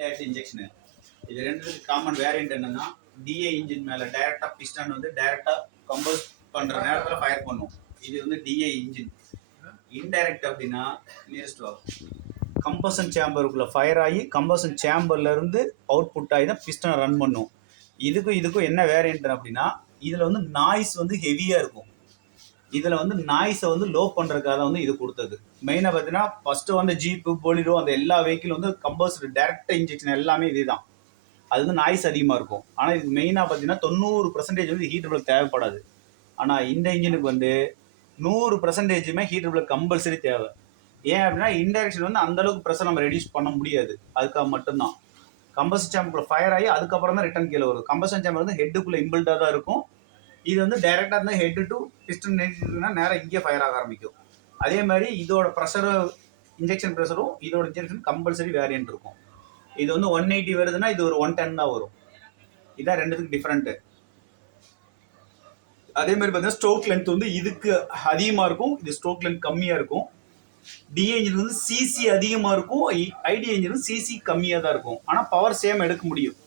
Indirect injection. இது ரெண்டுத்துக்கு common variant என்னன்னா, டிஏ இன்ஜின் மேல டைரக்டா பிஸ்டன் வந்து டைரக்டா கம்பஸ் பண்ற நேரத்துல ஃபயர் பண்ணும். இது வந்து டிஏ இன்ஜின். இன்டைரக்ட் அப்படின்னா நியரஸ்ட் வா கம்பஷன் சேம்பருக்குள்ள ஃபயர் ஆகி கம்பஷன் சேம்பர்ல இருந்து அவுட்புட் ஆகி தான் பிஸ்டனை ரன் பண்ணும். இதுக்கும் என்ன வேரியன்ட் அப்படின்னா, இதுல வந்து நாய்ஸ் வந்து ஹெவியா இருக்கும். இதுல வந்து நாய்ஸை வந்து லோ பண்றதுக்காக வந்து இது கொடுத்தது. மெயினா பார்த்தீங்கன்னா ஃபர்ஸ்ட் வந்து ஜீப்பு போலிரோ அந்த எல்லா வெஹிக்கிள் வந்து கம்பல்சரி டைரக்ட் இன்ஜெக்ஷன் எல்லாமே இதுதான். அது வந்து நாய்ஸ் அதிகமாக இருக்கும். ஆனால் இது மெயினாக பார்த்தீங்கன்னா 90% வந்து ஹீட்டர் பிளக் தேவைப்படாது. ஆனால் இந்த இன்ஜினுக்கு வந்து 100%மே ஹீட்டர் பிளக் கம்பல்சரி தேவை. ஏன் அப்படின்னா இன்டைரக்ஷன் வந்து அந்த அளவுக்கு ப்ரெஷர் நம்ம ரெடியூஸ் பண்ண முடியாது. அதுக்காக மட்டும்தான் கம்பஷன் சேம்பருக்குள்ள ஃபயர் ஆகி அதுக்கப்புறம் தான் ரிட்டர்ன் கீழே வரும். கம்பஷன் சேம்பர் வந்து ஹெட்டுக்குள்ள இம்பில்டாக தான் இருக்கும். இது வந்து டைரெக்டாக இருந்தால் ஹெட் டு பிஸ்டன் நிறுத்தினா நேராக இங்கே ஃபயர் ஆக ஆரம்பிக்கும். அதே மாதிரி இதோட ப்ரெஷர் இன்ஜெக்ஷன் ப்ரெஷரும் இதோட இன்ஜெக்ஷன் கம்பல்சரி வேரியன்ட் இருக்கும். இது வந்து 180 வருதுன்னா இது ஒரு 110 தான் வரும். இதான் ரெண்டுத்துக்கு டிஃப்ரெண்ட்டு. அதே மாதிரி பார்த்தீங்கன்னா ஸ்ட்ரோக் லென்த் வந்து இதுக்கு அதிகமாக இருக்கும், இது ஸ்ட்ரோக் லென்த் கம்மியாக இருக்கும். டிஏ இன்ஜின் வந்து சிசி அதிகமாக இருக்கும், ஐடிஐ இன்ஜின் வந்து சிசி கம்மியாக தான் இருக்கும். ஆனால் பவர் சேம் எடுக்க முடியும்.